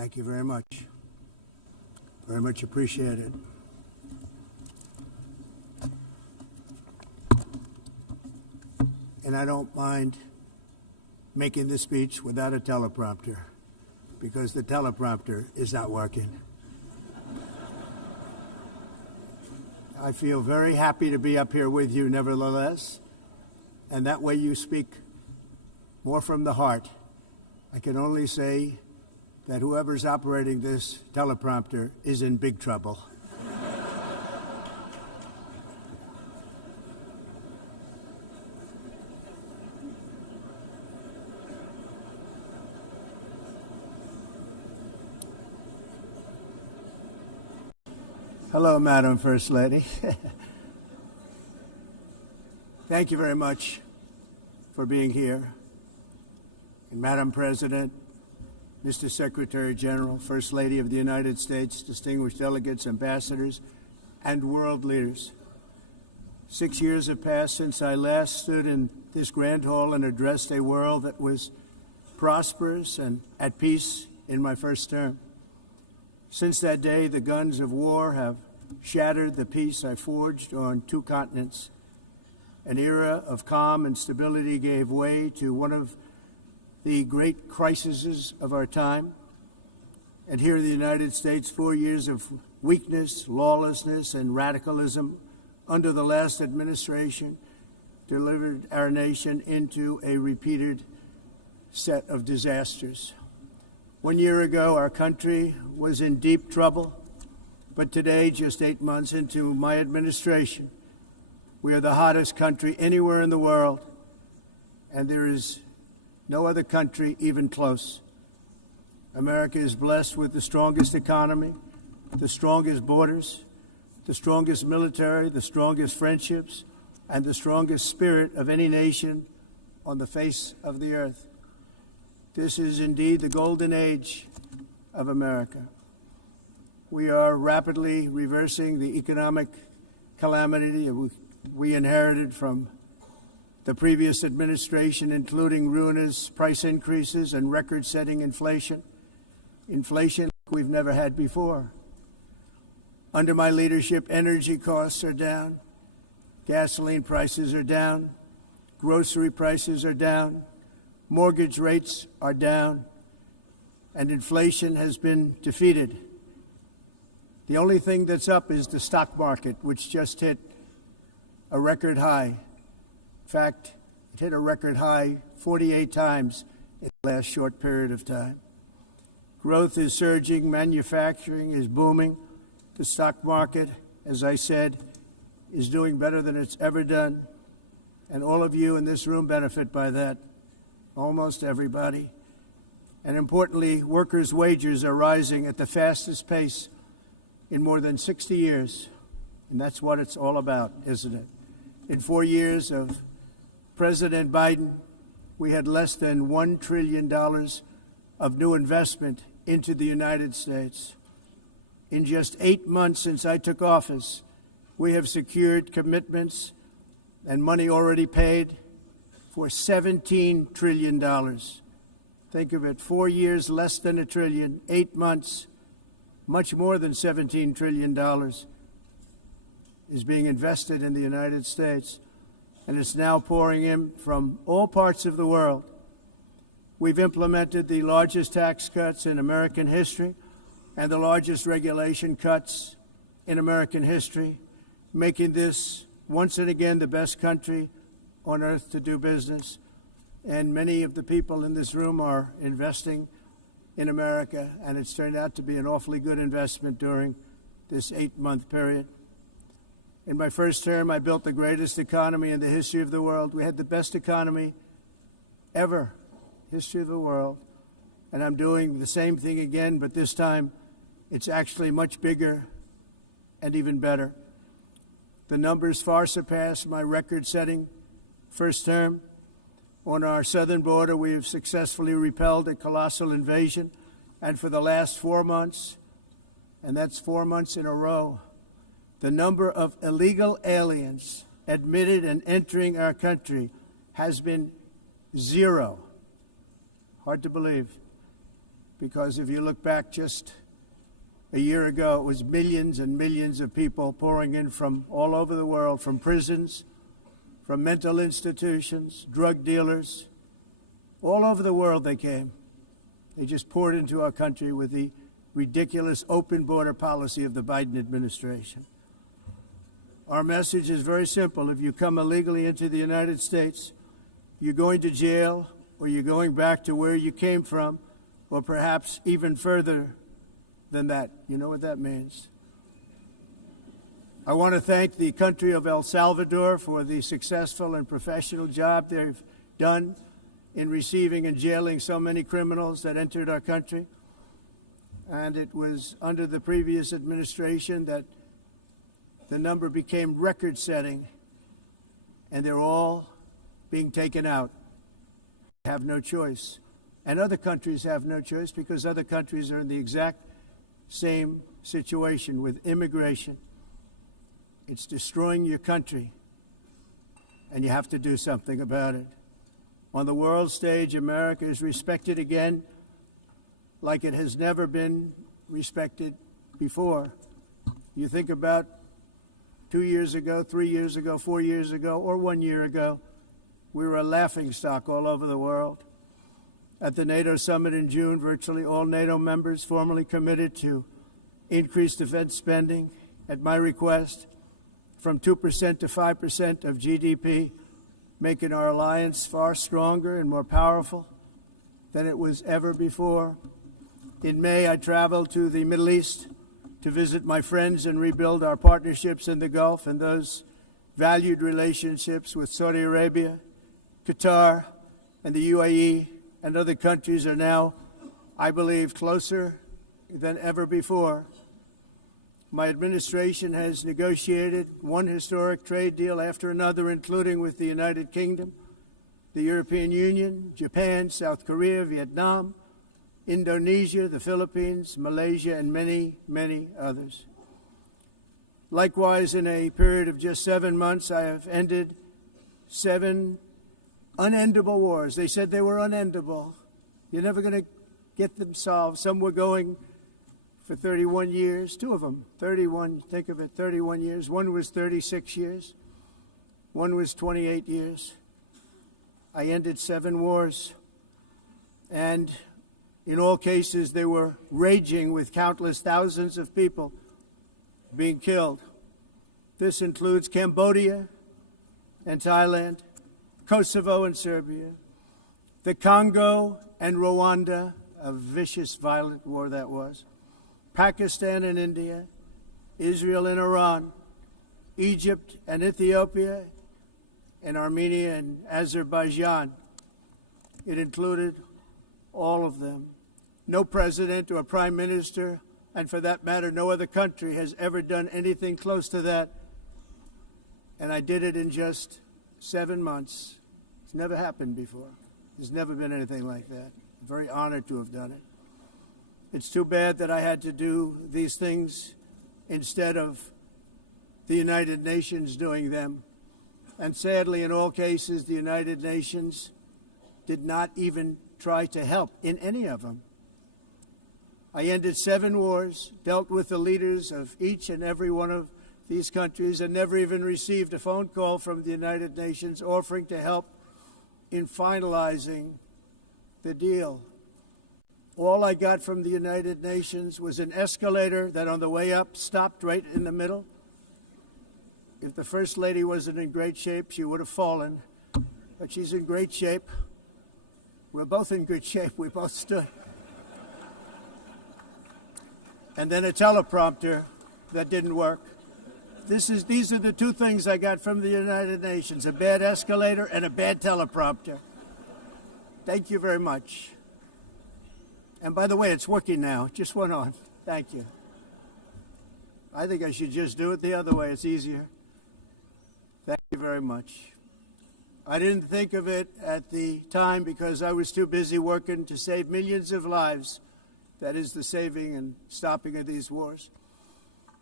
Thank you very much. Very much appreciated. And I don't mind making this speech without a teleprompter, because the teleprompter is not working. I feel very happy to be up here with you nevertheless, and that way you speak more from the heart. I can only say that whoever's operating this teleprompter is in big trouble. Hello, Madam First Lady. Thank you very much for being here. And Madam President, Mr. Secretary General, First Lady of the United States, distinguished delegates, ambassadors, and world leaders. 6 years have passed since I last stood in this grand hall and addressed a world that was prosperous and at peace in my first term. Since that day, the guns of war have shattered the peace I forged on 2 continents. An era of calm and stability gave way to one of the great crises of our time. And here in the United States, 4 years of weakness, lawlessness, and radicalism under the last administration delivered our nation into a repeated set of disasters. 1 year ago, our country was in deep trouble, but today, just 8 months into my administration, we are the hottest country anywhere in the world, and there is no other country even close. America is blessed with the strongest economy, the strongest borders, the strongest military, the strongest friendships, and the strongest spirit of any nation on the face of the earth. This is indeed the golden age of America. We are rapidly reversing the economic calamity we inherited from the previous administration, including ruinous price increases and record-setting inflation like we've never had before. Under my leadership, energy costs are down, gasoline prices are down, grocery prices are down, mortgage rates are down, and inflation has been defeated. The only thing that's up is the stock market, which just hit a record high. In fact, it hit a record high 48 times in the last short period of time. Growth is surging, manufacturing is booming. The stock market, as I said, is doing better than it's ever done, and all of you in this room benefit by that. Almost everybody. And importantly, workers' wages are rising at the fastest pace in more than 60 years. And that's what it's all about, isn't it? In 4 years of President Biden, we had less than $1 trillion of new investment into the United States. In just 8 months since I took office, we have secured commitments and money already paid for $17 trillion. Think of it, 4 years, less than $1 trillion, 8 months, much more than $17 trillion is being invested in the United States, and it's now pouring in from all parts of the world. We've implemented the largest tax cuts in American history and the largest regulation cuts in American history, making this once and again the best country on earth to do business. And many of the people in this room are investing in America, and it's turned out to be an awfully good investment during this 8-month period. In my first term, I built the greatest economy in the history of the world. We had the best economy ever, history of the world. And I'm doing the same thing again, but this time it's actually much bigger and even better. The numbers far surpass my record-setting first term. On our southern border, we have successfully repelled a colossal invasion, and for the last 4 months, and that's 4 months in a row, the number of illegal aliens admitted and entering our country has been 0. Hard to believe. because if you look back just a year ago, it was millions and millions of people pouring in from all over the world, from prisons, from mental institutions, drug dealers. All over the world they came. They just poured into our country with the ridiculous open border policy of the Biden administration. Our message is very simple. If you come illegally into the United States, you're going to jail, or you're going back to where you came from, or perhaps even further than that. You know what that means. I want to thank the country of El Salvador for the successful and professional job they've done in receiving and jailing so many criminals that entered our country. And it was under the previous administration that the number became record-setting, and they're all being taken out. They have no choice. And other countries have no choice because other countries are in the exact same situation with immigration. It's destroying your country, and you have to do something about it. On the world stage, America is respected again like it has never been respected before. You think about 2 years ago, 3 years ago, 4 years ago, or 1 year ago, we were a laughingstock all over the world. At the NATO summit in June, virtually all NATO members formally committed to increase defense spending, at my request, from 2% to 5% of GDP, making our alliance far stronger and more powerful than it was ever before. In May, I traveled to the Middle East to visit my friends and rebuild our partnerships in the Gulf and those valued relationships with Saudi Arabia, Qatar, and the UAE, and other countries are now, I believe, closer than ever before. My administration has negotiated one historic trade deal after another, including with the United Kingdom, the European Union, Japan, South Korea, Vietnam, Indonesia, the Philippines, Malaysia, and many, many others. Likewise, in a period of just 7 months, I have ended 7 unendable wars. They said they were unendable. You're never going to get them solved. Some were going for 31 years, 2 of them, 31, think of it, 31 years. One was 36 years. One was 28 years. I ended 7 wars. And in all cases, they were raging with countless thousands of people being killed. This includes Cambodia and Thailand, Kosovo and Serbia, the Congo and Rwanda, a vicious, violent war that was, Pakistan and India, Israel and Iran, Egypt and Ethiopia, and Armenia and Azerbaijan. It included all of them. No president or prime minister, and for that matter, no other country has ever done anything close to that. And I did it in just 7 months. It's never happened before. There's never been anything like that. I'm very honored to have done it. It's too bad that I had to do these things instead of the United Nations doing them. And sadly, in all cases, the United Nations did not even try to help in any of them. I ended 7 wars, dealt with the leaders of each and every one of these countries, and never even received a phone call from the United Nations offering to help in finalizing the deal. All I got from the United Nations was an escalator that on the way up stopped right in the middle. If the First Lady wasn't in great shape, she would have fallen. But she's in great shape. We're both in good shape. We both stood. And then a teleprompter that didn't work. These are the 2 things I got from the United Nations, a bad escalator and a bad teleprompter. Thank you very much. And by the way, it's working now. It just went on. Thank you. I think I should just do it the other way. It's easier. Thank you very much. I didn't think of it at the time because I was too busy working to save millions of lives. That is the saving and stopping of these wars.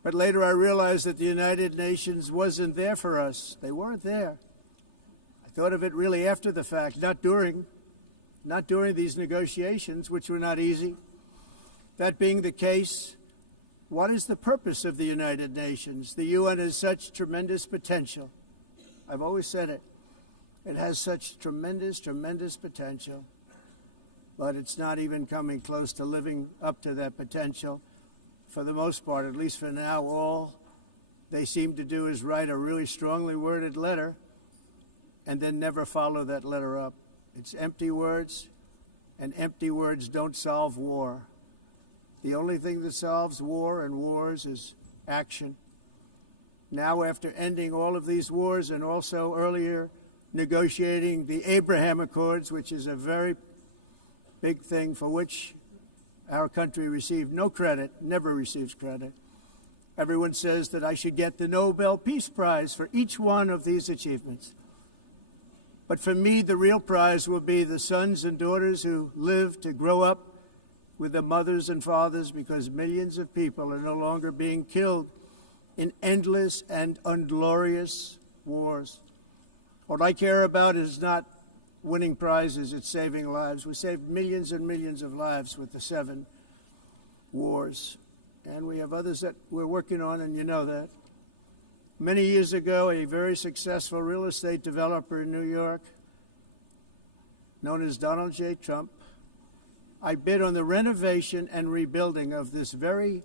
But later I realized that the United Nations wasn't there for us. They weren't there. I thought of it really after the fact, not during these negotiations, which were not easy. That being the case, what is the purpose of the United Nations? The UN has such tremendous potential. I've always said it. It has such tremendous, tremendous potential, but it's not even coming close to living up to that potential. For the most part, at least for now, all they seem to do is write a really strongly worded letter and then never follow that letter up. It's empty words, and empty words don't solve war. The only thing that solves war and wars is action. Now, after ending all of these wars and also earlier negotiating the Abraham Accords, which is a very big thing for which our country received no credit, never receives credit. Everyone says that I should get the Nobel Peace Prize for each one of these achievements. But for me, the real prize will be the sons and daughters who live to grow up with the mothers and fathers, because millions of people are no longer being killed in endless and unglorious wars. What I care about is not winning prizes, it's saving lives. We saved millions and millions of lives with the 7 wars. And we have others that we're working on, and you know that. Many years ago, a very successful real estate developer in New York, known as Donald J. Trump, I bid on the renovation and rebuilding of this very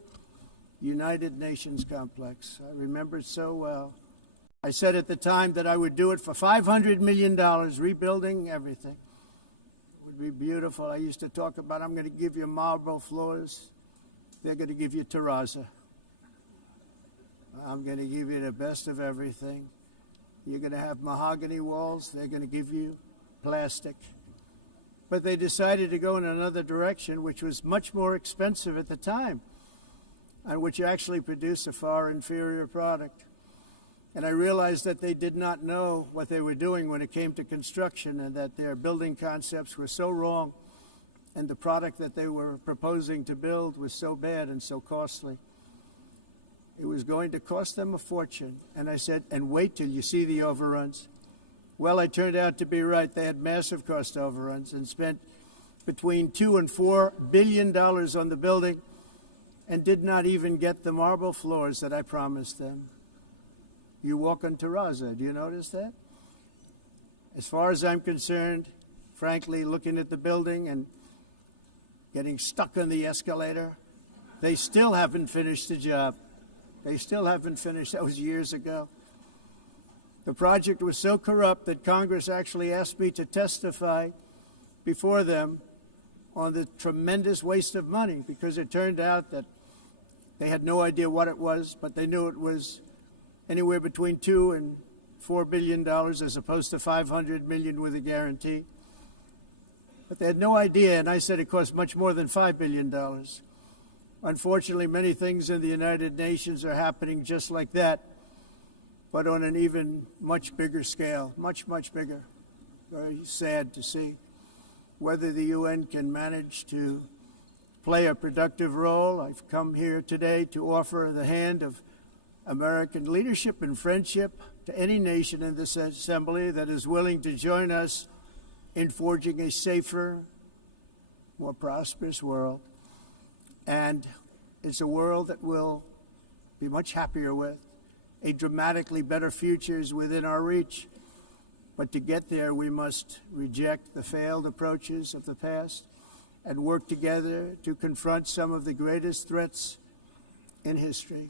United Nations complex. I remember it so well. I said at the time that I would do it for $500 million, rebuilding everything. It would be beautiful. I used to talk about, I'm going to give you marble floors. They're going to give you terrazzo. I'm going to give you the best of everything. You're going to have mahogany walls. They're going to give you plastic. But they decided to go in another direction, which was much more expensive at the time, and which actually produced a far inferior product. And I realized that they did not know what they were doing when it came to construction, and that their building concepts were so wrong, and the product that they were proposing to build was so bad and so costly. It was going to cost them a fortune. And I said, and wait till you see the overruns. Well, I turned out to be right. They had massive cost overruns and spent between $2 and $4 billion on the building and did not even get the marble floors that I promised them. You walk on terrazzo. Do you notice that? As far as I'm concerned, frankly, looking at the building and getting stuck on the escalator, they still haven't finished the job. They still haven't finished. That was years ago. The project was so corrupt that Congress actually asked me to testify before them on the tremendous waste of money, because it turned out that they had no idea what it was, but they knew it was anywhere between $2 and $4 billion as opposed to $500 million with a guarantee. But they had no idea, and I said it cost much more than $5 billion. Unfortunately, many things in the United Nations are happening just like that, but on an even much bigger scale, much, much bigger. Very sad to see. Whether the UN can manage to play a productive role, I've come here today to offer the hand of American leadership and friendship to any nation in this assembly that is willing to join us in forging a safer, more prosperous world. And it's a world that we'll be much happier with. A dramatically better future is within our reach. But to get there, we must reject the failed approaches of the past and work together to confront some of the greatest threats in history.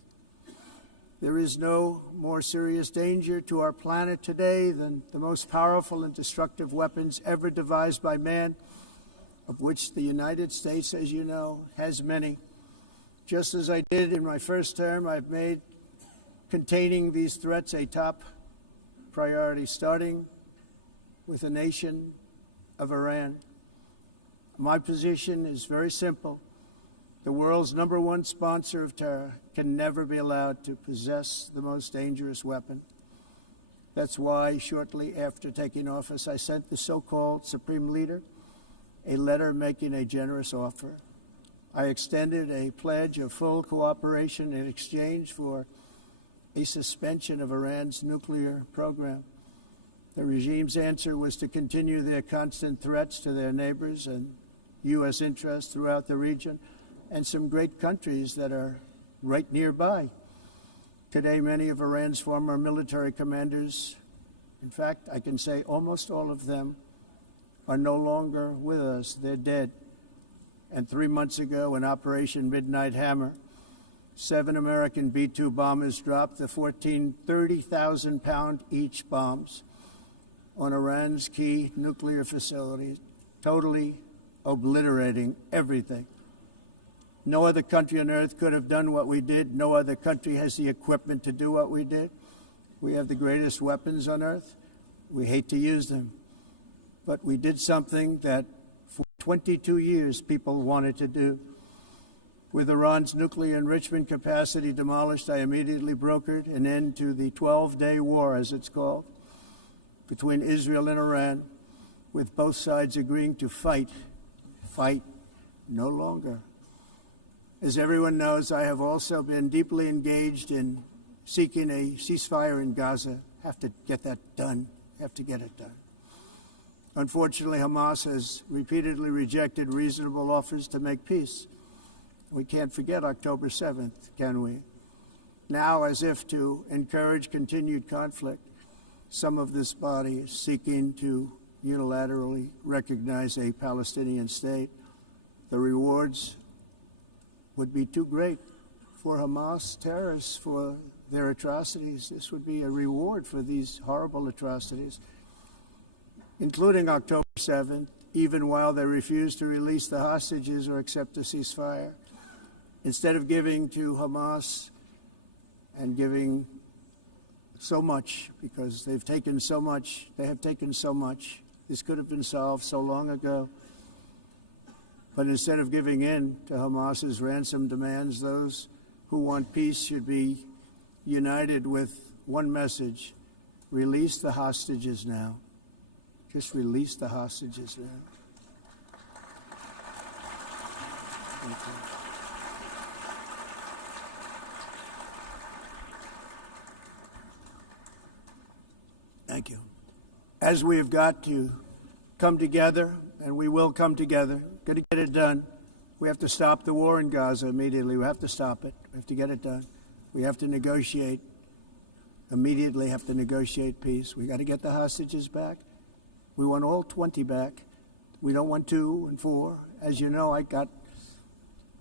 There is no more serious danger to our planet today than the most powerful and destructive weapons ever devised by man, of which the United States, as you know, has many. Just as I did in my first term, I've made containing these threats a top priority, starting with the nation of Iran. My position is very simple. The world's #1 sponsor of terror can never be allowed to possess the most dangerous weapon. That's why, shortly after taking office, I sent the so-called Supreme Leader a letter making a generous offer. I extended a pledge of full cooperation in exchange for a suspension of Iran's nuclear program. The regime's answer was to continue their constant threats to their neighbors and U.S. interests throughout the region, and some great countries that are right nearby. Today, many of Iran's former military commanders, in fact, I can say almost all of them, are no longer with us. They're dead. And 3 months ago, in Operation Midnight Hammer, 7 American B-2 bombers dropped the 14 30,000-pound each bombs on Iran's key nuclear facilities, totally obliterating everything. No other country on earth could have done what we did. No other country has the equipment to do what we did. We have the greatest weapons on earth. We hate to use them. But we did something that for 22 years people wanted to do. With Iran's nuclear enrichment capacity demolished, I immediately brokered an end to the 12-day war, as it's called, between Israel and Iran, with both sides agreeing to fight no longer. As everyone knows, I have also been deeply engaged in seeking a ceasefire in Gaza. Have to get that done. Have to get it done. Unfortunately, Hamas has repeatedly rejected reasonable offers to make peace. We can't forget October 7th, can we? Now, as if to encourage continued conflict, some of this body is seeking to unilaterally recognize a Palestinian state. The rewards would be too great for Hamas terrorists for their atrocities. This would be a reward for these horrible atrocities, including October 7th, even while they refuse to release the hostages or accept a ceasefire. Instead of giving to Hamas and giving so much, because they've taken so much, they have taken so much. This could have been solved so long ago. But instead of giving in to Hamas's ransom demands, those who want peace should be united with one message: release the hostages now. Just release the hostages now. Thank you. Thank you. As we have got to come together, and we will come together, got to get it done. We have to stop the war in Gaza immediately. We have to stop it. We have to get it done. We have to negotiate. Immediately have to negotiate peace. We got to get the hostages back. We want all 20 back. We don't want 2 and 4. As you know, I got,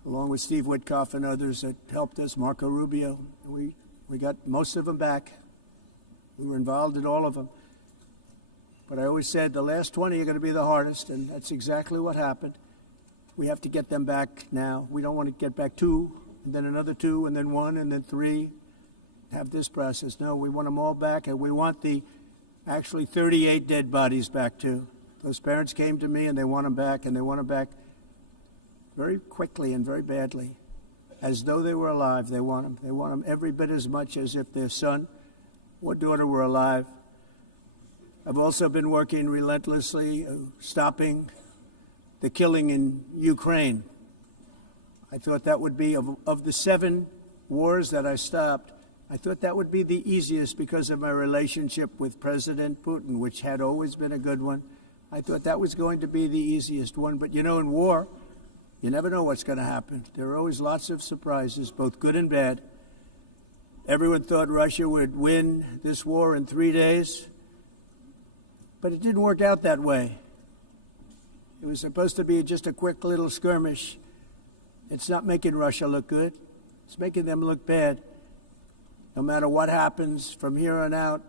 along with Steve Witkoff and others that helped us, Marco Rubio, we got most of them back. We were involved in all of them. But I always said the last 20 are going to be the hardest, and that's exactly what happened. We have to get them back now. We don't want to get back 2, and then another 2, and then 1, and then 3. Have this process. No, we want them all back, and we want the actually 38 dead bodies back too. Those parents came to me, and they want them back, and they want them back very quickly and very badly, as though they were alive. They want them. They want them every bit as much as if their son or daughter were alive. I've also been working relentlessly, stopping the killing in Ukraine. I thought that would be, of the 7 wars that I stopped, I thought that would be the easiest because of my relationship with President Putin, which had always been a good one. I thought that was going to be the easiest one. But, you know, in war, you never know what's going to happen. There are always lots of surprises, both good and bad. Everyone thought Russia would win this war in 3 days. But it didn't work out that way. It was supposed to be just a quick little skirmish. It's not making Russia look good. It's making them look bad. No matter what happens from here on out,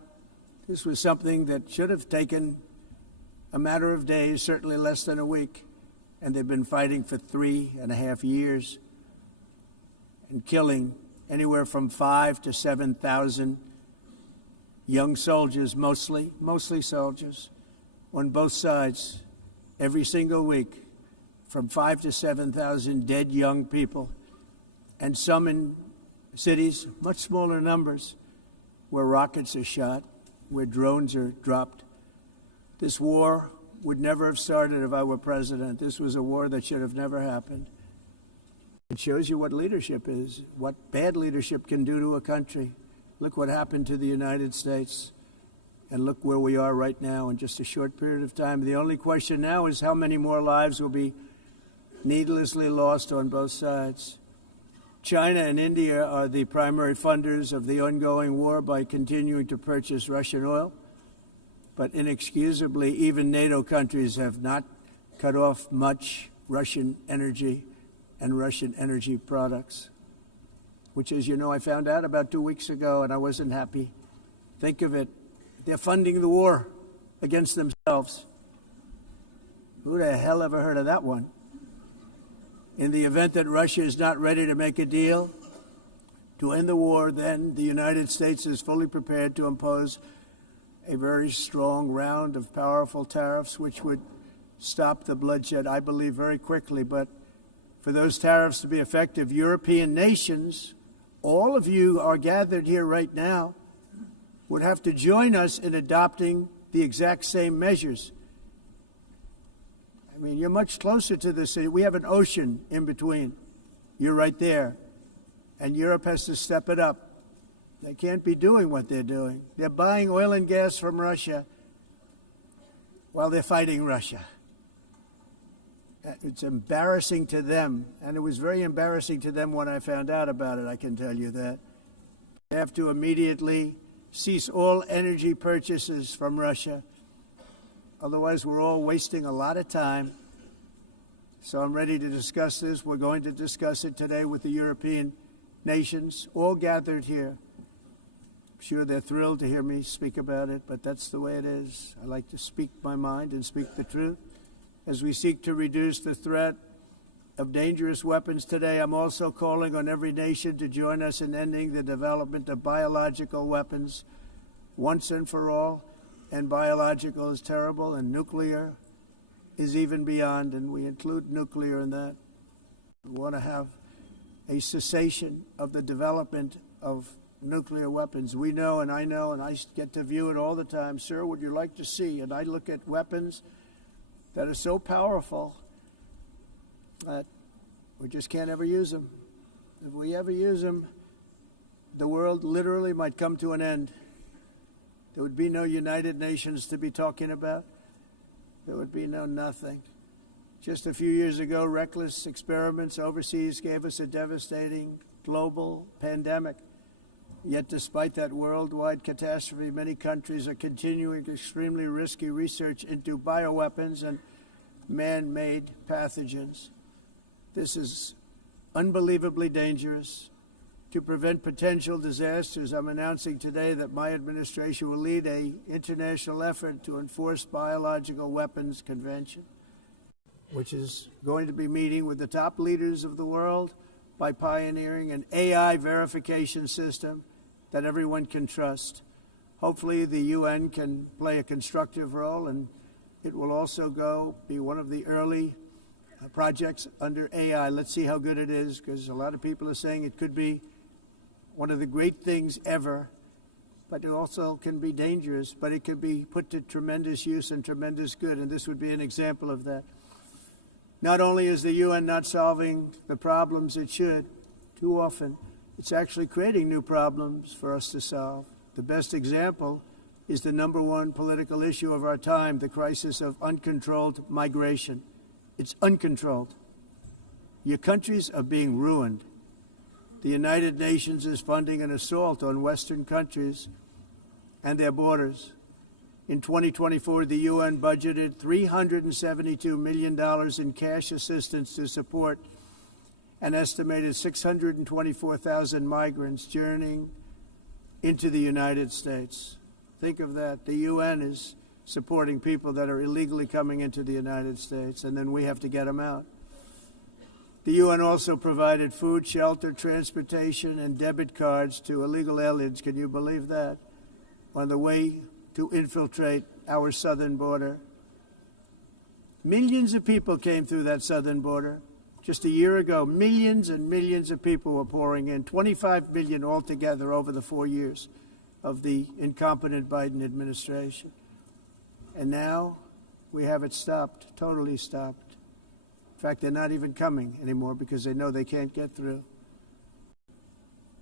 this was something that should have taken a matter of days, certainly less than a week. And they've been fighting for 3.5 years and killing anywhere from 5,000 to 7,000 young soldiers, mostly soldiers, on both sides, every single week, from 5,000 to 7,000 dead young people, and some in cities, much smaller numbers, where rockets are shot, where drones are dropped. This war would never have started if I were president. This was a war that should have never happened. It shows you what leadership is, what bad leadership can do to a country. Look what happened to the United States, and look where we are right now in just a short period of time. The only question now is how many more lives will be needlessly lost on both sides. China and India are the primary funders of the ongoing war by continuing to purchase Russian oil. But inexcusably, even NATO countries have not cut off much Russian energy and Russian energy products, which, as you know, I found out about 2 weeks ago, and I wasn't happy. Think of it. They're funding the war against themselves. Who the hell ever heard of that one? In the event that Russia is not ready to make a deal to end the war, then the United States is fully prepared to impose a very strong round of powerful tariffs, which would stop the bloodshed, I believe, very quickly. But for those tariffs to be effective, European nations, all of you are gathered here right now, would have to join us in adopting the exact same measures. I mean, you're much closer to this. We have an ocean in between. You're right there. And Europe has to step it up. They can't be doing what they're doing. They're buying oil and gas from Russia while they're fighting Russia. It's embarrassing to them, and it was very embarrassing to them when I found out about it, I can tell you that. They have to immediately cease all energy purchases from Russia. Otherwise, we're all wasting a lot of time. So I'm ready to discuss this. We're going to discuss it today with the European nations, all gathered here. I'm sure they're thrilled to hear me speak about it, but that's the way it is. I like to speak my mind and speak the truth. As we seek to reduce the threat of dangerous weapons today, I'm also calling on every nation to join us in ending the development of biological weapons once and for all. And biological is terrible, and nuclear is even beyond, and we include nuclear in that. We want to have a cessation of the development of nuclear weapons. We know, and I get to view it all the time. Sir, would you like to see? And I look at weapons that are so powerful that we just can't ever use them. If we ever use them, the world literally might come to an end. There would be no United Nations to be talking about. There would be no nothing. Just a few years ago, reckless experiments overseas gave us a devastating global pandemic. Yet despite that worldwide catastrophe, many countries are continuing extremely risky research into bioweapons and man-made pathogens. This is unbelievably dangerous. To prevent potential disasters, I'm announcing today that my administration will lead an international effort to enforce Biological Weapons Convention, which is going to be meeting with the top leaders of the world by pioneering an AI verification system that everyone can trust. Hopefully the UN can play a constructive role, and it will also be one of the early projects under AI. Let's see how good it is, because a lot of people are saying it could be one of the great things ever, but it also can be dangerous, but it can be put to tremendous use and tremendous good, and this would be an example of that. Not only is the UN not solving the problems it should, too often, it's actually creating new problems for us to solve. The best example is the number one political issue of our time, the crisis of uncontrolled migration. It's uncontrolled. Your countries are being ruined. The United Nations is funding an assault on Western countries and their borders. In 2024, the UN budgeted $372 million in cash assistance to support an estimated 624,000 migrants journeying into the United States. Think of that. The UN is supporting people that are illegally coming into the United States, and then we have to get them out. The UN also provided food, shelter, transportation, and debit cards to illegal aliens. Can you believe that? On the way to infiltrate our southern border. Millions of people came through that southern border. Just a year ago, millions and millions of people were pouring in, 25 million altogether over the 4 years of the incompetent Biden administration. And now we have it stopped, totally stopped. In fact, they're not even coming anymore because they know they can't get through.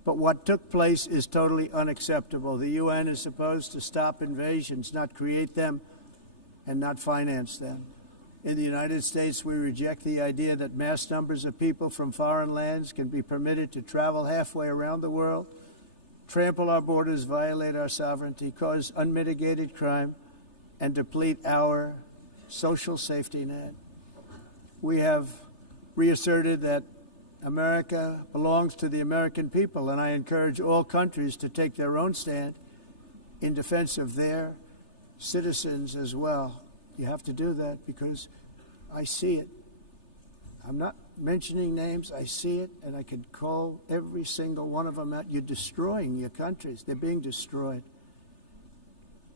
But what took place is totally unacceptable. The UN is supposed to stop invasions, not create them and not finance them. In the United States, we reject the idea that mass numbers of people from foreign lands can be permitted to travel halfway around the world, trample our borders, violate our sovereignty, cause unmitigated crime, and deplete our social safety net. We have reasserted that America belongs to the American people, and I encourage all countries to take their own stand in defense of their citizens as well. You have to do that because I see it. I'm not mentioning names. I see it, and I could call every single one of them out. You're destroying your countries. They're being destroyed.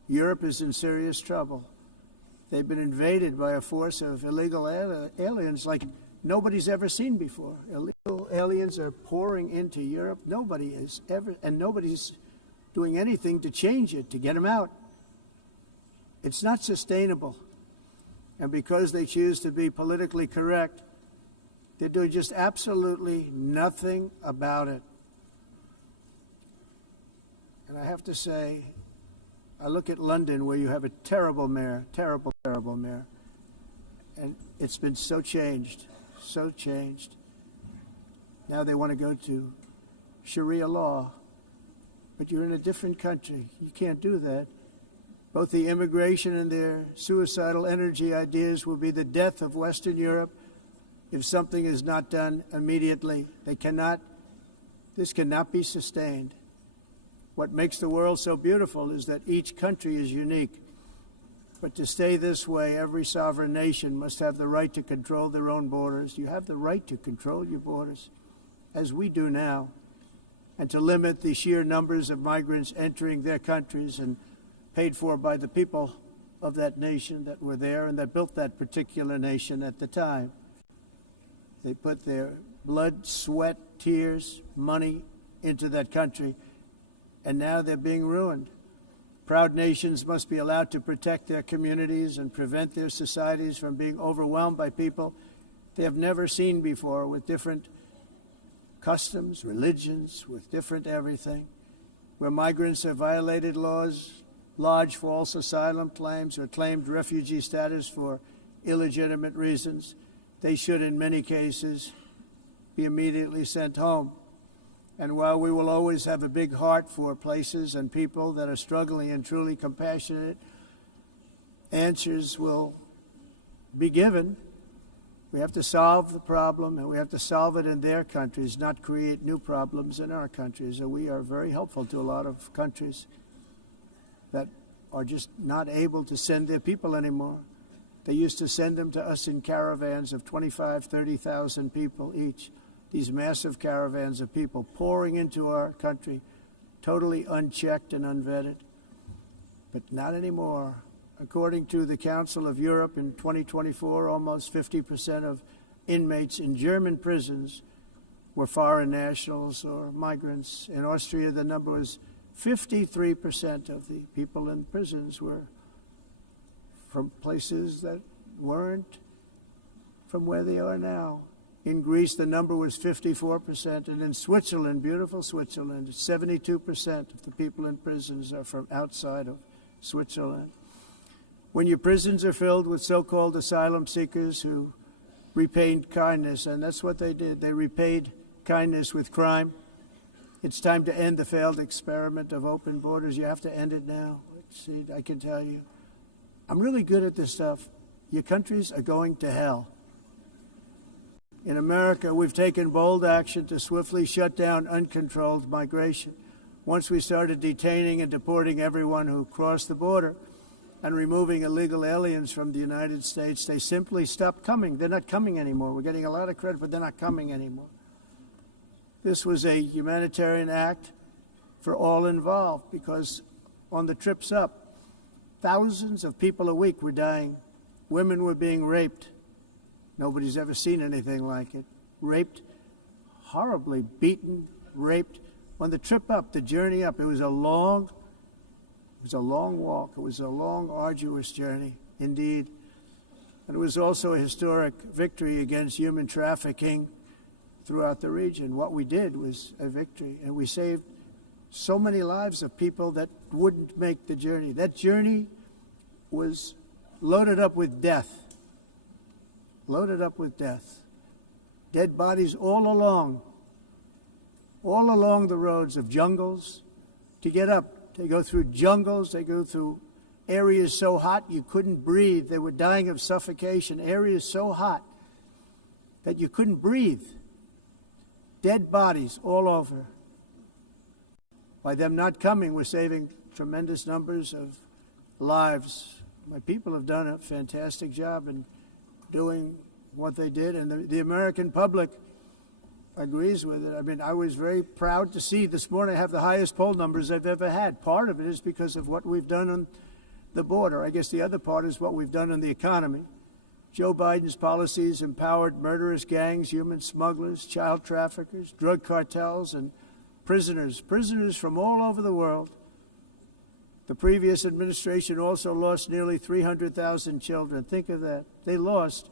Europe is in serious trouble. They've been invaded by a force of illegal aliens like nobody's ever seen before. Illegal aliens are pouring into Europe. Nobody is ever, and nobody's doing anything to change it, to get them out. It's not sustainable. And because they choose to be politically correct, they're doing just absolutely nothing about it. And I have to say, I look at London, where you have a terrible mayor, terrible mayor, and it's been so changed. Now they want to go to Sharia law, but you're in a different country. You can't do that. Both the immigration and their suicidal energy ideas will be the death of Western Europe if something is not done immediately. This cannot be sustained. What makes the world so beautiful is that each country is unique. But to stay this way, every sovereign nation must have the right to control their own borders. You have the right to control your borders, as we do now, and to limit the sheer numbers of migrants entering their countries and paid for by the people of that nation that were there and that built that particular nation at the time. They put their blood, sweat, tears, money into that country, and now they're being ruined. Proud nations must be allowed to protect their communities and prevent their societies from being overwhelmed by people they have never seen before, with different customs, religions, with different everything. Where migrants have violated laws, lodged false asylum claims, or claimed refugee status for illegitimate reasons, they should, in many cases, be immediately sent home. And while we will always have a big heart for places and people that are struggling and truly compassionate, answers will be given. We have to solve the problem, and we have to solve it in their countries, not create new problems in our countries. And we are very helpful to a lot of countries that are just not able to send their people anymore. They used to send them to us in caravans of 25,000, 30,000 people each. These massive caravans of people pouring into our country, totally unchecked and unvetted. But not anymore. According to the Council of Europe, in 2024, almost 50% of inmates in German prisons were foreign nationals or migrants. In Austria, the number was 53% of the people in prisons were from places that weren't from where they are now. In Greece, the number was 54%, and in Switzerland, beautiful Switzerland, 72% of the people in prisons are from outside of Switzerland. When your prisons are filled with so-called asylum seekers who repaid kindness, and that's what they did, they repaid kindness with crime, it's time to end the failed experiment of open borders. You have to end it now. See, I can tell you, I'm really good at this stuff. Your countries are going to hell. In America, we've taken bold action to swiftly shut down uncontrolled migration. Once we started detaining and deporting everyone who crossed the border and removing illegal aliens from the United States, they simply stopped coming. They're not coming anymore. We're getting a lot of credit, but they're not coming anymore. This was a humanitarian act for all involved, because on the trips up, thousands of people a week were dying. Women were being raped. Nobody's ever seen anything like it. Raped, horribly beaten, raped. On the trip up, the journey up, it was a long walk. It was a long, arduous journey, indeed. And it was also a historic victory against human trafficking throughout the region. What we did was a victory, and we saved so many lives of people that wouldn't make the journey. That journey was loaded up with death. loaded up with death. Dead bodies all along the roads of jungles to get up. They go through jungles, they go through areas so hot you couldn't breathe. They were dying of suffocation, areas so hot that you couldn't breathe. Dead bodies all over. By them not coming, we're saving tremendous numbers of lives. My people have done a fantastic job in doing what they did, and the American public agrees with it. I mean, I was very proud to see this morning I have the highest poll numbers I've ever had. Part of it is because of what we've done on the border. I guess the other part is what we've done on the economy. Joe Biden's policies empowered murderous gangs, human smugglers, child traffickers, drug cartels, and prisoners from all over the world. The previous administration also lost nearly 300,000 children. Think of that. They lost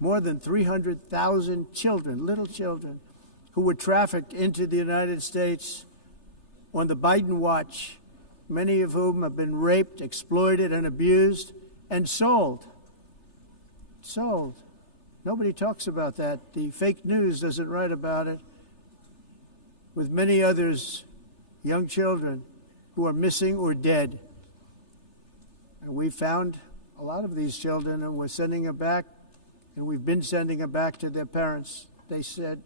more than 300,000 children, little children, who were trafficked into the United States on the Biden watch, many of whom have been raped, exploited, and abused, and sold. Sold. Nobody talks about that. The fake news doesn't write about it. With many others, young children who are missing or dead. And we found a lot of these children, and we're sending them back, and we've been sending them back to their parents. They said,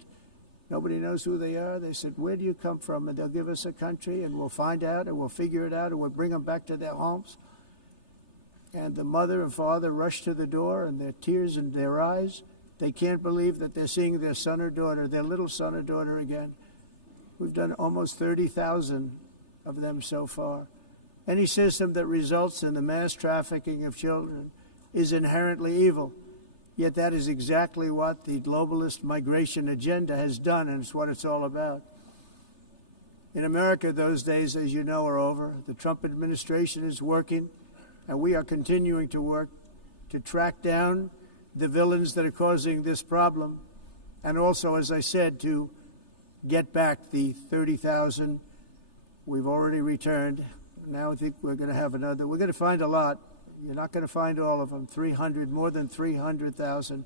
nobody knows who they are. They said, where do you come from? And they'll give us a country, and we'll find out, and we'll figure it out, and we'll bring them back to their homes. And the mother and father rush to the door, and their tears in their eyes. They can't believe that they're seeing their son or daughter, their little son or daughter again. We've done almost 30,000 of them so far. Any system that results in the mass trafficking of children is inherently evil. Yet that is exactly what the globalist migration agenda has done, and it's what it's all about. In America, those days, as you know, are over. The Trump administration is working, and we are continuing to work to track down the villains that are causing this problem, and also, as I said, to get back the 30,000 we've already returned. Now I think we're going to have another. We're going to find a lot. You're not going to find all of them. 300, more than 300,000.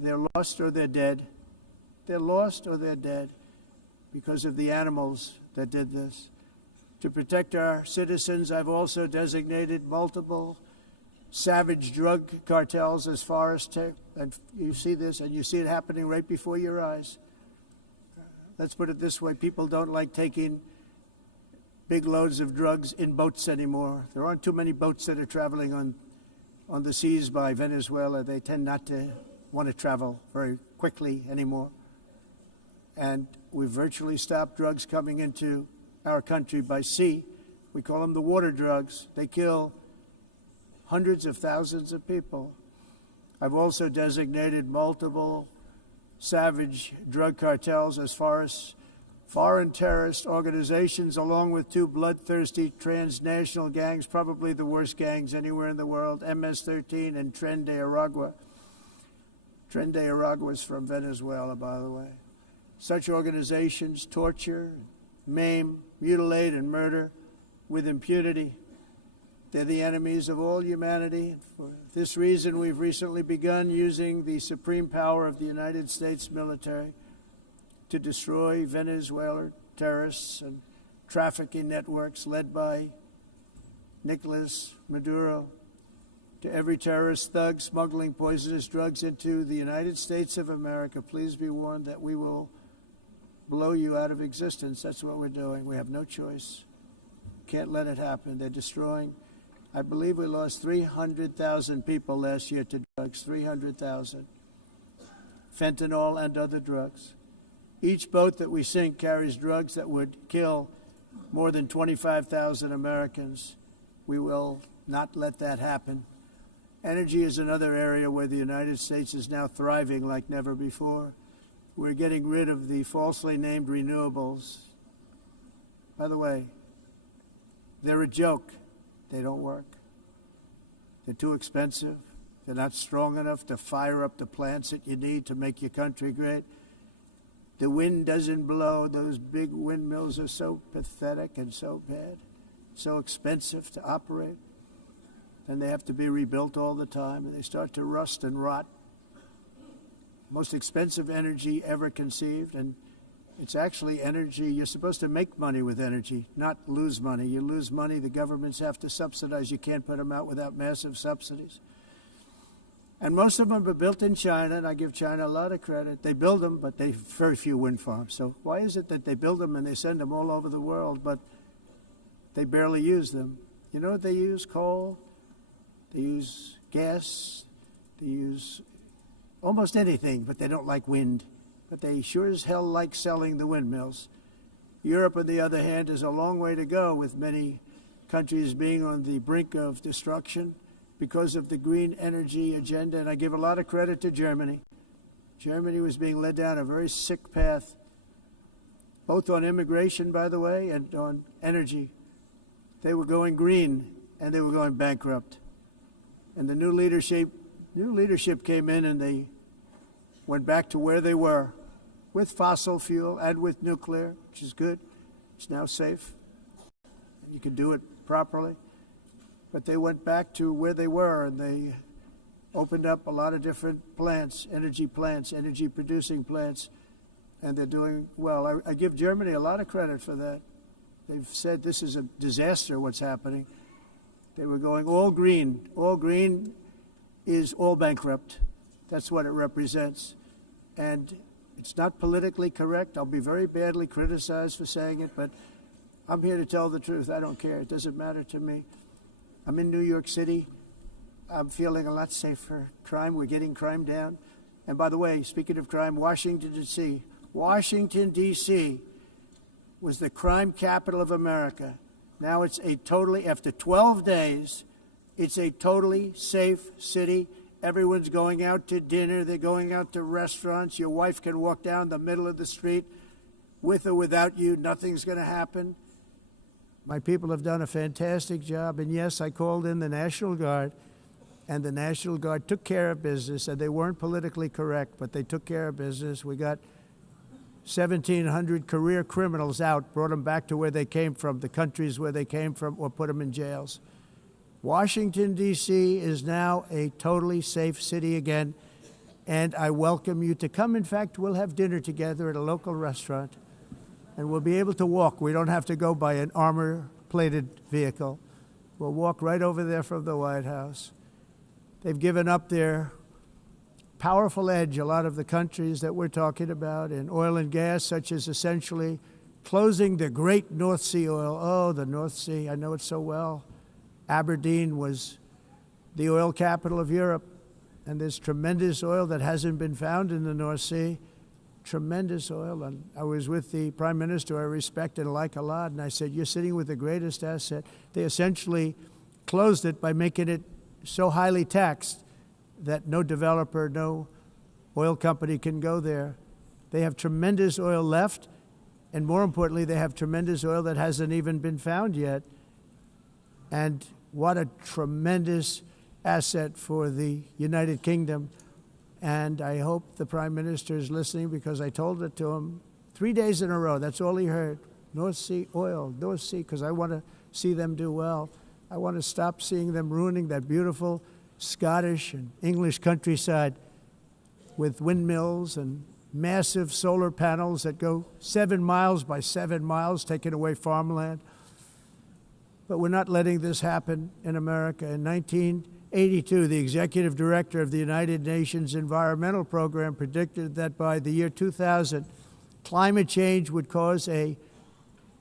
They're lost or they're dead. They're lost or they're dead because of the animals that did this. To protect our citizens, I've also designated multiple savage drug cartels as far as and you see this, and you see it happening right before your eyes. Let's put it this way. People don't like taking big loads of drugs in boats anymore. There aren't too many boats that are traveling on the seas by Venezuela. They tend not to want to travel very quickly anymore. And we've virtually stopped drugs coming into our country by sea. We call them the water drugs. They kill hundreds of thousands of people. I've also designated multiple savage drug cartels as far as foreign terrorist organizations, along with two bloodthirsty transnational gangs, probably the worst gangs anywhere in the world, MS-13 and Tren de Aragua. Tren de Aragua is from Venezuela, by the way. Such organizations torture, maim, mutilate, and murder with impunity. They're the enemies of all humanity. For this reason, we've recently begun using the supreme power of the United States military to destroy Venezuelan terrorists and trafficking networks led by Nicolas Maduro. To every terrorist thug smuggling poisonous drugs into the United States of America, please be warned that we will blow you out of existence. That's what we're doing. We have no choice. Can't let it happen. They're destroying. I believe we lost 300,000 people last year to drugs, 300,000. Fentanyl and other drugs. Each boat that we sink carries drugs that would kill more than 25,000 Americans. We will not let that happen. Energy is another area where the United States is now thriving like never before. We're getting rid of the falsely named renewables. By the way, they're a joke. They don't work. They're too expensive. They're not strong enough to fire up the plants that you need to make your country great. The wind doesn't blow. Those big windmills are so pathetic and so bad, so expensive to operate. And they have to be rebuilt all the time, and they start to rust and rot most expensive energy ever conceived, and it's actually energy. You're supposed to make money with energy, not lose money. You lose money, the governments have to subsidize. You can't put them out without massive subsidies. And most of them are built in China, and I give China a lot of credit. They build them, but they have very few wind farms. So why is it that they build them and they send them all over the world, but they barely use them? You know what they use? Coal. They use gas. They use almost anything, but they don't like wind. But they sure as hell like selling the windmills. Europe, on the other hand, is a long way to go, with many countries being on the brink of destruction because of the green energy agenda. And I give a lot of credit to Germany. Germany was being led down a very sick path, both on immigration, by the way, and on energy. They were going green, and they were going bankrupt. And the new leadership came in, and they went back to where they were, with fossil fuel and with nuclear, which is good. It's now safe. You can do it properly. But they went back to where they were, and they opened up a lot of different plants, energy-producing plants, and they're doing well. I give Germany a lot of credit for that. They've said this is a disaster, what's happening. They were going all green. All green is all bankrupt. That's what it represents. And it's not politically correct. I'll be very badly criticized for saying it, but I'm here to tell the truth. I don't care. It doesn't matter to me. I'm in New York City. I'm feeling a lot safer. Crime, we're getting crime down. And by the way, speaking of crime, Washington, D.C. Washington, D.C. was the crime capital of America. Now it's after 12 days, it's a totally safe city. Everyone's going out to dinner. They're going out to restaurants. Your wife can walk down the middle of the street with or without you. Nothing's going to happen. My people have done a fantastic job. And yes, I called in the National Guard, and the National Guard took care of business. And they weren't politically correct, but they took care of business. We got 1,700 career criminals out, brought them back to where they came from, the countries where they came from, or put them in jails. Washington, D.C. is now a totally safe city again, and I welcome you to come. In fact, we'll have dinner together at a local restaurant, and we'll be able to walk. We don't have to go by an armor-plated vehicle. We'll walk right over there from the White House. They've given up their powerful edge, a lot of the countries that we're talking about, in oil and gas, such as essentially closing the great North Sea oil. Oh, the North Sea, I know it so well. Aberdeen was the oil capital of Europe, and there's tremendous oil that hasn't been found in the North Sea. Tremendous oil. And I was with the Prime Minister I respect and like a lot, and I said, you're sitting with the greatest asset. They essentially closed it by making it so highly taxed that no developer, no oil company can go there. They have tremendous oil left, and more importantly, they have tremendous oil that hasn't even been found yet. And what a tremendous asset for the United Kingdom. And I hope the Prime Minister is listening, because I told it to him 3 days in a row. That's all he heard. North Sea oil, North Sea, because I want to see them do well. I want to stop seeing them ruining that beautiful Scottish and English countryside with windmills and massive solar panels that go 7 miles by 7 miles, taking away farmland. But we're not letting this happen in America. In 1982, the executive director of the United Nations Environmental Program predicted that by the year 2000, climate change would cause a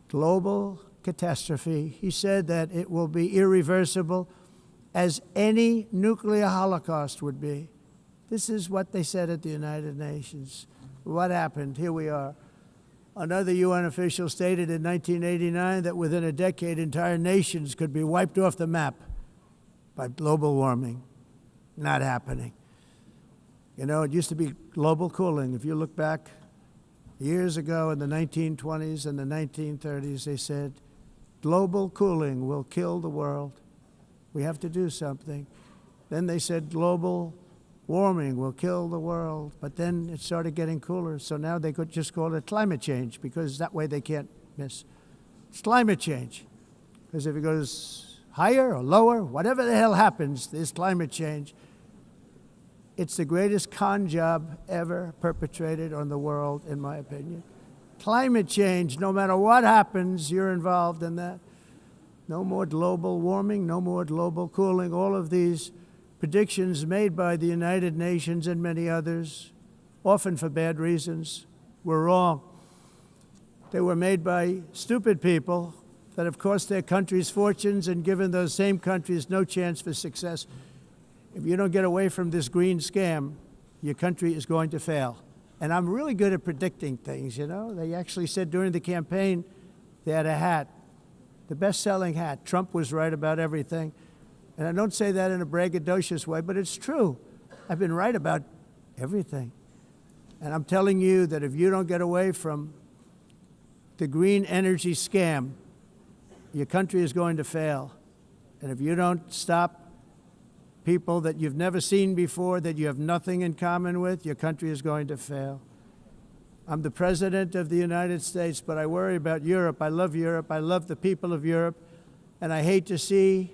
global catastrophe. He said that it will be irreversible, as any nuclear holocaust would be. This is what they said at the United Nations. What happened? Here we are. Another UN official stated in 1989 that within a decade, entire nations could be wiped off the map by global warming. Not happening. You know, it used to be global cooling. If you look back years ago in the 1920s and the 1930s, they said, global cooling will kill the world. We have to do something. Then they said global warming will kill the world, but then it started getting cooler, so now they could just call it climate change, because that way they can't miss. It's climate change, because if it goes higher or lower, whatever the hell happens, there's climate change. It's the greatest con job ever perpetrated on the world, in my opinion. Climate change, no matter what happens, you're involved in that. No more global warming, no more global cooling. All of these predictions made by the United Nations and many others, often for bad reasons, were wrong. They were made by stupid people that have cost their countries fortunes and given those same countries no chance for success. If you don't get away from this green scam, your country is going to fail. And I'm really good at predicting things, you know. They actually said during the campaign they had a hat, the best-selling hat. Trump was right about everything. And I don't say that in a braggadocious way, but it's true. I've been right about everything. And I'm telling you that if you don't get away from the green energy scam, your country is going to fail. And if you don't stop people that you've never seen before, that you have nothing in common with, your country is going to fail. I'm the President of the United States, but I worry about Europe. I love Europe. I love the people of Europe. And I hate to see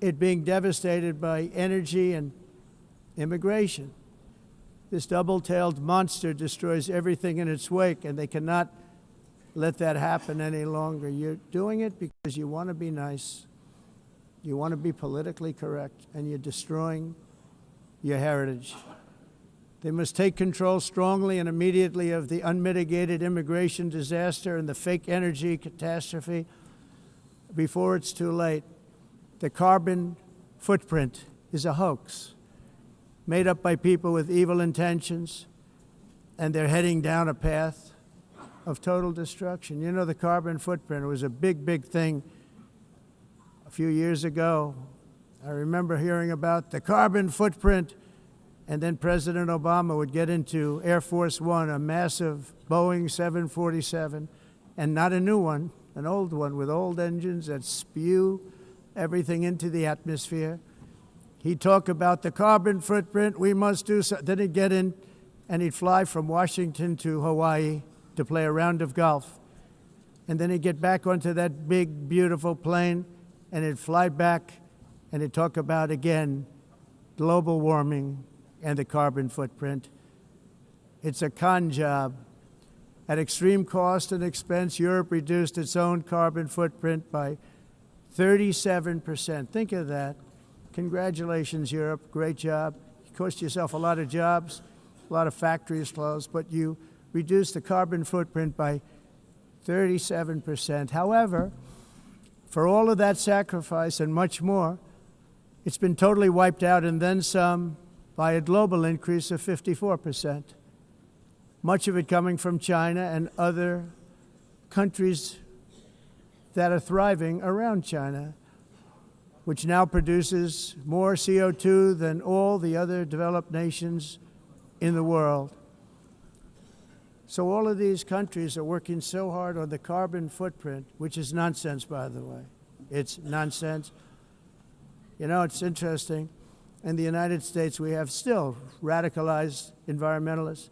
it being devastated by energy and immigration. This double-tailed monster destroys everything in its wake, and they cannot let that happen any longer. You're doing it because you want to be nice. You want to be politically correct, and you're destroying your heritage. They must take control strongly and immediately of the unmitigated immigration disaster and the fake energy catastrophe before it's too late. The carbon footprint is a hoax made up by people with evil intentions, and they're heading down a path of total destruction. You know, the carbon footprint was a big, big thing a few years ago. I remember hearing about the carbon footprint, and then President Obama would get into Air Force One, a massive Boeing 747, and not a new one, an old one with old engines that spew everything into the atmosphere. He'd talk about the carbon footprint, we must do so. Then he'd get in and he'd fly from Washington to Hawaii to play a round of golf. And then he'd get back onto that big, beautiful plane and he'd fly back and he'd talk about, again, global warming and the carbon footprint. It's a con job. At extreme cost and expense, Europe reduced its own carbon footprint by 37%. Think of that. Congratulations, Europe. Great job. You cost yourself a lot of jobs, a lot of factories closed, but you reduced the carbon footprint by 37%. However, for all of that sacrifice and much more, it's been totally wiped out and then some by a global increase of 54%. Much of it coming from China and other countries that are thriving around China, which now produces more CO2 than all the other developed nations in the world. So all of these countries are working so hard on the carbon footprint, which is nonsense, by the way. It's nonsense. You know, it's interesting. In the United States, we have still radicalized environmentalists,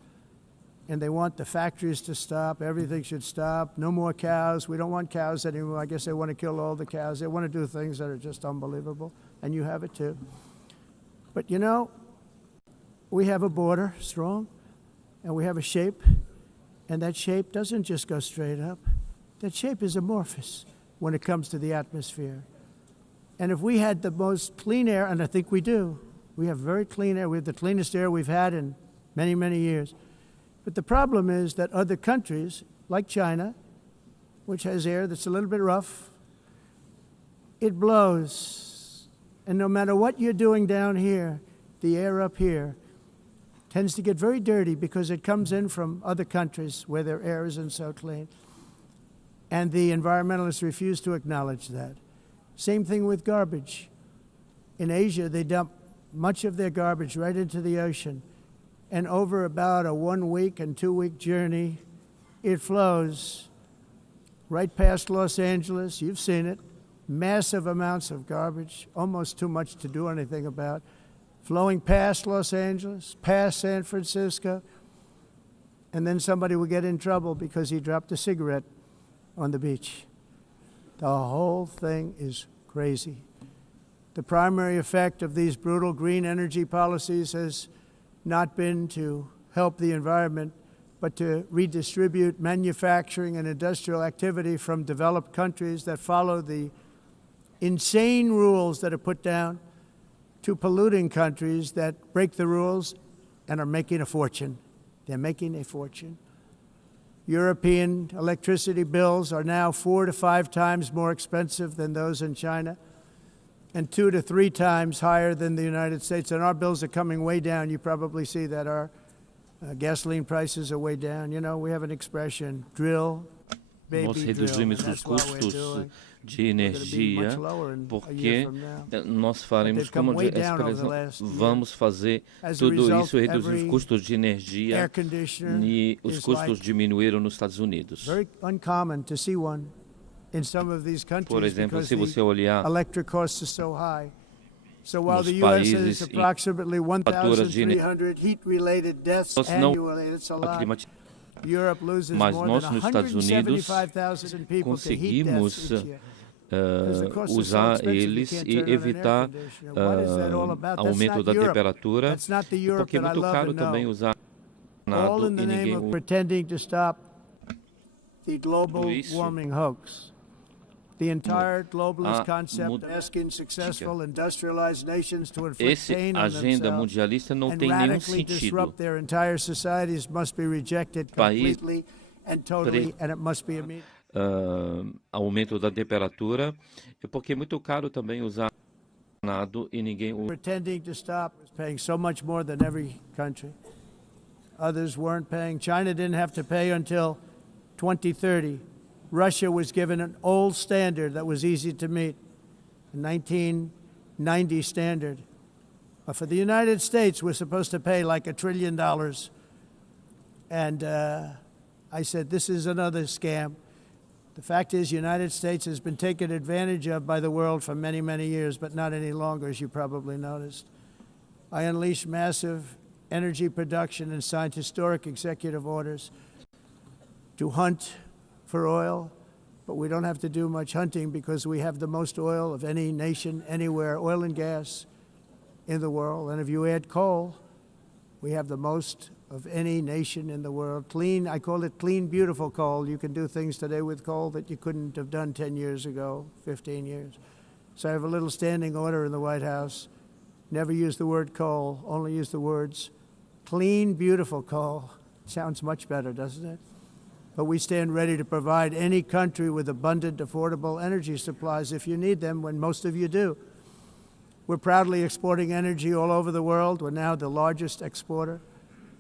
and they want the factories to stop. Everything should stop. No more cows. We don't want cows anymore. I guess they want to kill all the cows. They want to do things that are just unbelievable, and you have it too. But you know, we have a border, strong, and we have a shape, and that shape doesn't just go straight up. That shape is amorphous when it comes to the atmosphere. And if we had the most clean air, and I think we do, we have very clean air. We have the cleanest air we've had in many, many years. But the problem is that other countries, like China, which has air that's a little bit rough, it blows. And no matter what you're doing down here, the air up here tends to get very dirty because it comes in from other countries where their air isn't so clean. And the environmentalists refuse to acknowledge that. Same thing with garbage. In Asia, they dump much of their garbage right into the ocean. And over about a 1 week and 2 week journey, it flows right past Los Angeles. You've seen it. Massive amounts of garbage, almost too much to do anything about, flowing past Los Angeles, past San Francisco, and then somebody will get in trouble because he dropped a cigarette on the beach. The whole thing is crazy. The primary effect of these brutal green energy policies has not been to help the environment, but to redistribute manufacturing and industrial activity from developed countries that follow the insane rules that are put down to polluting countries that break the rules and are making a fortune. They're making a fortune. European electricity bills are now 4 to 5 times more expensive than those in China, and 2 to 3 times higher than the United States. And our bills are coming way down. You probably see that our gasoline prices are way down. You know, we have an expression, drill, Nós baby, drill. reduzimos And os that's what we're custos doing. de We're gonna be energia, much lower in a porque year from now. nós faremos they've come como way down over the expressão, last year. vamos fazer As a tudo result, isso, reduzir os every custos de energia air conditioner e os is custos like diminuíram nos Estados Unidos. very uncommon to see one in some of these countries Por exemplo, because se você the olhar electric costs are so high. So while nos the U.S. has países approximately faturas de 1,300 heat-related deaths nós não annually, it's a lot. climatizamos, Europe loses mas more nós than nos Estados Unidos 175,000 people to heat conseguimos deaths each year. Because the costs are so usar expensive, you eles can't e turn on an air evitar conditioner. What is that all about? That's aumento not da Europe. temperatura, That's not the Europe porque é that I muito love caro and também know. usar All in e the name ninguém of pretending to stop the global Tudo isso warming hoax. The entire globalist a concept of asking successful industrialized nations to inflict Esse pain on agenda themselves mundialista não and tem nenhum radically sentido. disrupt their entire societies must be rejected País completely and totally, and it must be immediate. Aumento da temperatura, porque é muito caro também usar nado e ninguém Pretending to stop is paying so much more than every country. Others weren't paying. China didn't have to pay until 2030. Russia was given an old standard that was easy to meet, a 1990 standard. But for the United States, we're supposed to pay like $1 trillion. And I said, this is another scam. The fact is, the United States has been taken advantage of by the world for many, many years, but not any longer, as you probably noticed. I unleashed massive energy production and signed historic executive orders to hunt for oil, but we don't have to do much hunting because we have the most oil of any nation anywhere, oil and gas in the world. And if you add coal, we have the most of any nation in the world. Clean, I call it clean, beautiful coal. You can do things today with coal that you couldn't have done 10 years ago, 15 years. So I have a little standing order in the White House. Never use the word coal, only use the words clean, beautiful coal. Sounds much better, doesn't it? But we stand ready to provide any country with abundant, affordable energy supplies if you need them, when most of you do. We're proudly exporting energy all over the world. We're now the largest exporter.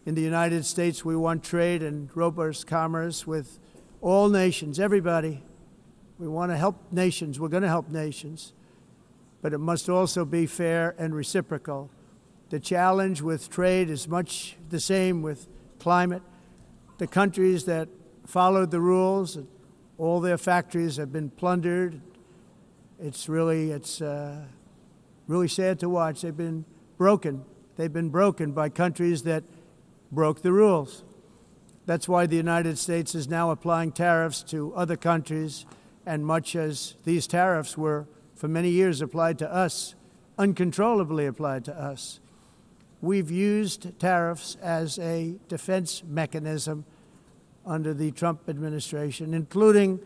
In the United States, we want trade and robust commerce with all nations, everybody. We want to help nations. We're going to help nations. But it must also be fair and reciprocal. The challenge with trade is much the same with climate. The countries that followed the rules, all their factories have been plundered. It's really sad to watch. They've been broken. They've been broken by countries that broke the rules. That's why the United States is now applying tariffs to other countries, and much as these tariffs were for many years applied to us, uncontrollably applied to us. We've used tariffs as a defense mechanism under the Trump administration, including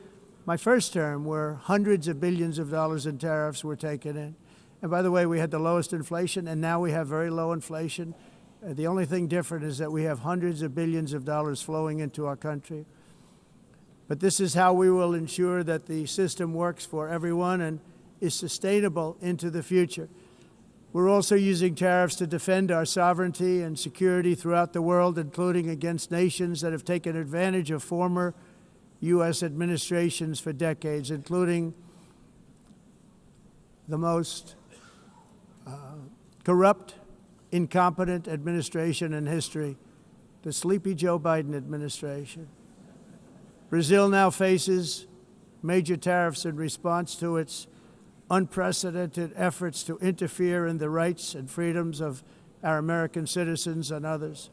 my first term, where hundreds of billions of dollars in tariffs were taken in. And by the way, we had the lowest inflation, and now we have very low inflation. The only thing different is that we have hundreds of billions of dollars flowing into our country. But this is how we will ensure that the system works for everyone and is sustainable into the future. We're also using tariffs to defend our sovereignty and security throughout the world, including against nations that have taken advantage of former U.S. administrations for decades, including the most corrupt, incompetent administration in history, the sleepy Joe Biden administration. Brazil now faces major tariffs in response to its unprecedented efforts to interfere in the rights and freedoms of our American citizens and others,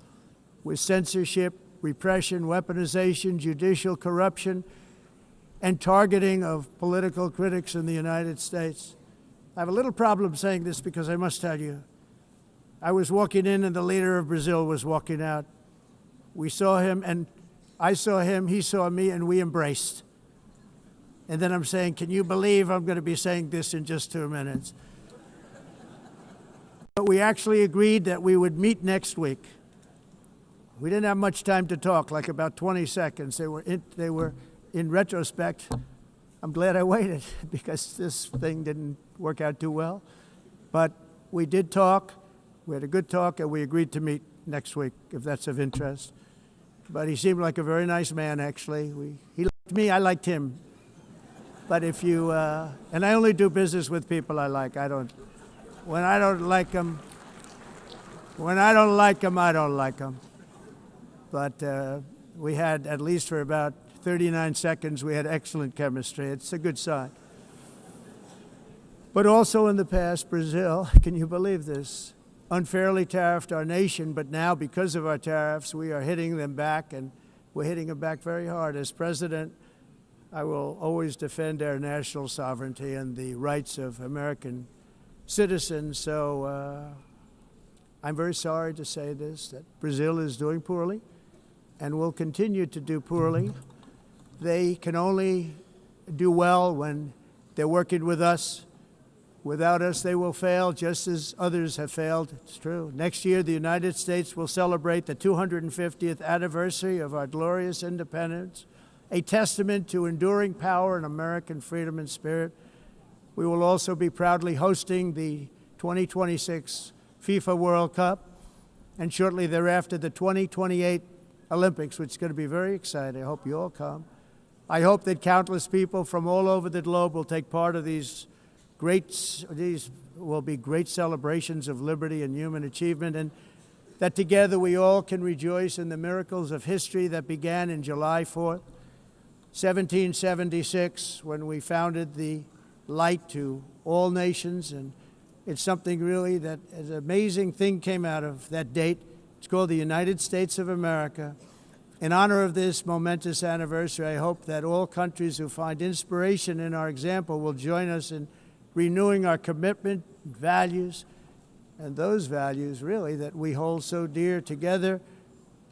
with censorship, repression, weaponization, judicial corruption, and targeting of political critics in the United States. I have a little problem saying this because I must tell you, I was walking in and the leader of Brazil was walking out. We saw him and I saw him, he saw me, and we embraced. And then I'm saying, can you believe I'm going to be saying this in just 2 minutes? But we actually agreed that we would meet next week. We didn't have much time to talk, like about 20 seconds. They were in retrospect, I'm glad I waited because this thing didn't work out too well. But we did talk, we had a good talk, and we agreed to meet next week, if that's of interest. But he seemed like a very nice man, actually. He liked me, I liked him. But if you, and I only do business with people I like. When I don't like them, I don't like them. But we had, at least for about 39 seconds, we had excellent chemistry. It's a good sign. But also in the past, Brazil, can you believe this, unfairly tariffed our nation, but now because of our tariffs, we are hitting them back, and we're hitting them back very hard. As president, I will always defend our national sovereignty and the rights of American citizens. So I'm very sorry to say this, that Brazil is doing poorly and will continue to do poorly. They can only do well when they're working with us. Without us, they will fail, just as others have failed. It's true. Next year, the United States will celebrate the 250th anniversary of our glorious independence, a testament to enduring power and American freedom and spirit. We will also be proudly hosting the 2026 FIFA World Cup, and shortly thereafter, the 2028 Olympics, which is going to be very exciting. I hope you all come. I hope that countless people from all over the globe will take part of these will be great celebrations of liberty and human achievement, and that together we all can rejoice in the miracles of history that began in July 4th, 1776, when we founded the light to all nations. And it's something really that an amazing thing came out of that date. It's called the United States of America. In honor of this momentous anniversary, I hope that all countries who find inspiration in our example will join us in renewing our commitment, values, and those values, really, that we hold so dear. Together,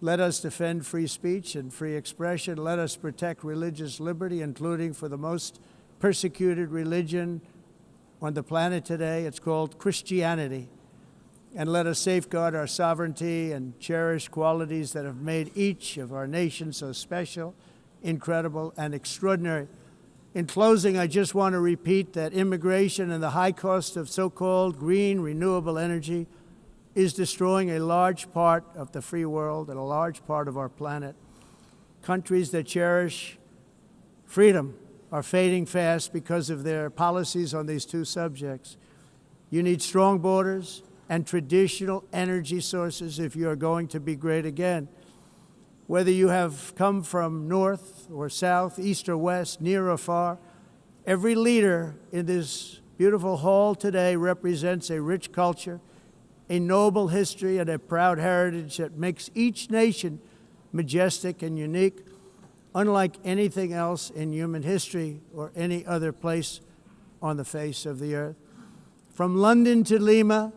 let us defend free speech and free expression. Let us protect religious liberty, including for the most persecuted religion on the planet today. It's called Christianity. And let us safeguard our sovereignty and cherish qualities that have made each of our nations so special, incredible, and extraordinary. In closing, I just want to repeat that immigration and the high cost of so-called green renewable energy is destroying a large part of the free world and a large part of our planet. Countries that cherish freedom are fading fast because of their policies on these two subjects. You need strong borders and traditional energy sources if you are going to be great again. Whether you have come from north or south, east or west, near or far, every leader in this beautiful hall today represents a rich culture, a noble history, and a proud heritage that makes each nation majestic and unique, unlike anything else in human history or any other place on the face of the earth. From London to Lima,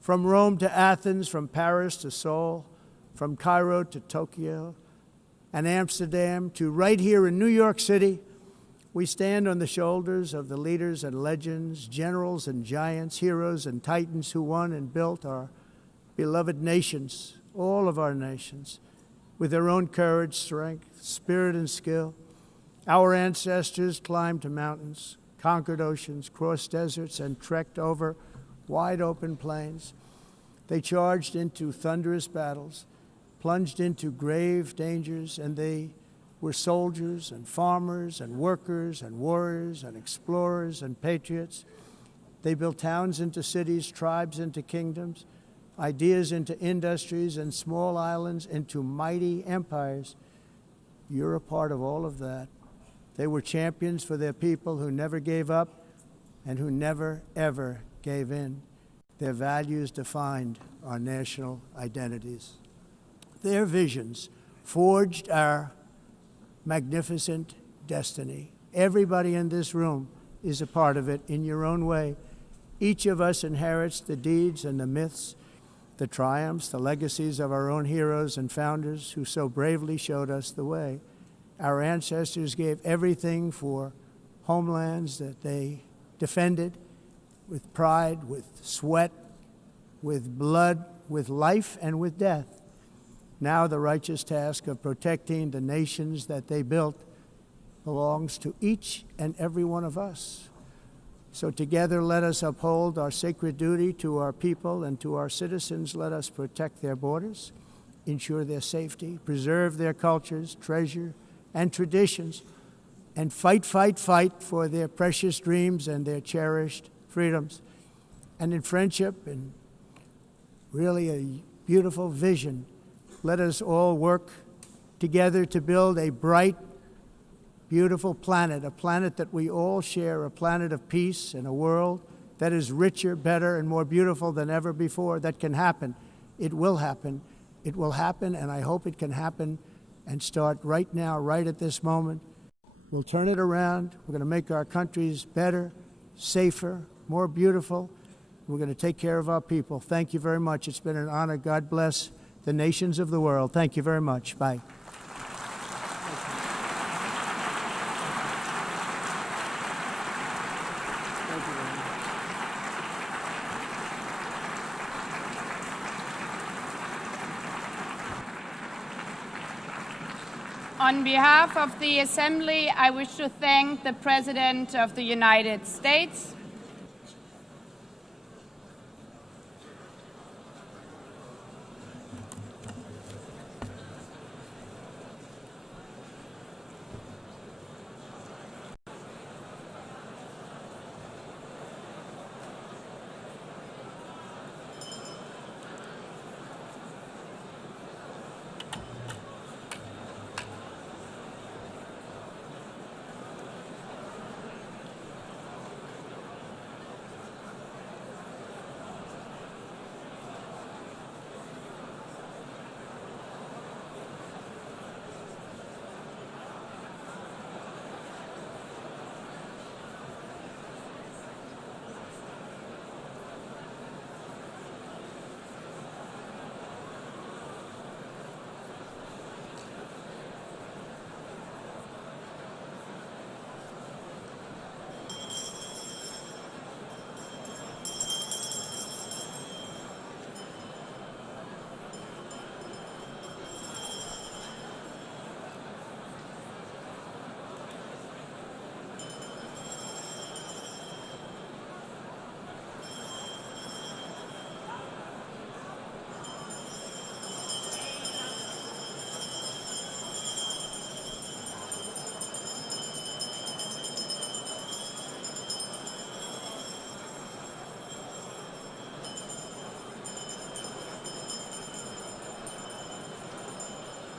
from Rome to Athens, from Paris to Seoul, from Cairo to Tokyo and Amsterdam to right here in New York City, we stand on the shoulders of the leaders and legends, generals and giants, heroes and titans who won and built our beloved nations, all of our nations, with their own courage, strength, spirit, and skill. Our ancestors climbed mountains, conquered oceans, crossed deserts, and trekked over wide open plains. They charged into thunderous battles, plunged into grave dangers, and they were soldiers and farmers and workers and warriors and explorers and patriots. They built towns into cities, tribes into kingdoms, ideas into industries, and small islands into mighty empires. You're a part of all of that. They were champions for their people who never gave up and who never, ever gave in. Their values defined our national identities. Their visions forged our magnificent destiny. Everybody in this room is a part of it in your own way. Each of us inherits the deeds and the myths the triumphs, the legacies of our own heroes and founders who so bravely showed us the way. Our ancestors gave everything for homelands that they defended with pride, with sweat, with blood, with life, and with death. Now the righteous task of protecting the nations that they built belongs to each and every one of us. So together let us uphold our sacred duty to our people and to our citizens. Let us protect their borders, ensure their safety, preserve their cultures, treasure, and traditions, and fight, fight, fight for their precious dreams and their cherished freedoms. And in friendship and really a beautiful vision, let us all work together to build a bright, beautiful planet, a planet that we all share, a planet of peace and a world that is richer, better, and more beautiful than ever before. That can happen. It will happen. It will happen, and I hope it can happen and start right now, right at this moment. We'll turn it around. We're going to make our countries better, safer, more beautiful. We're going to take care of our people. Thank you very much. It's been an honor. God bless the nations of the world. Thank you very much. Bye. On behalf of the Assembly, I wish to thank the President of the United States,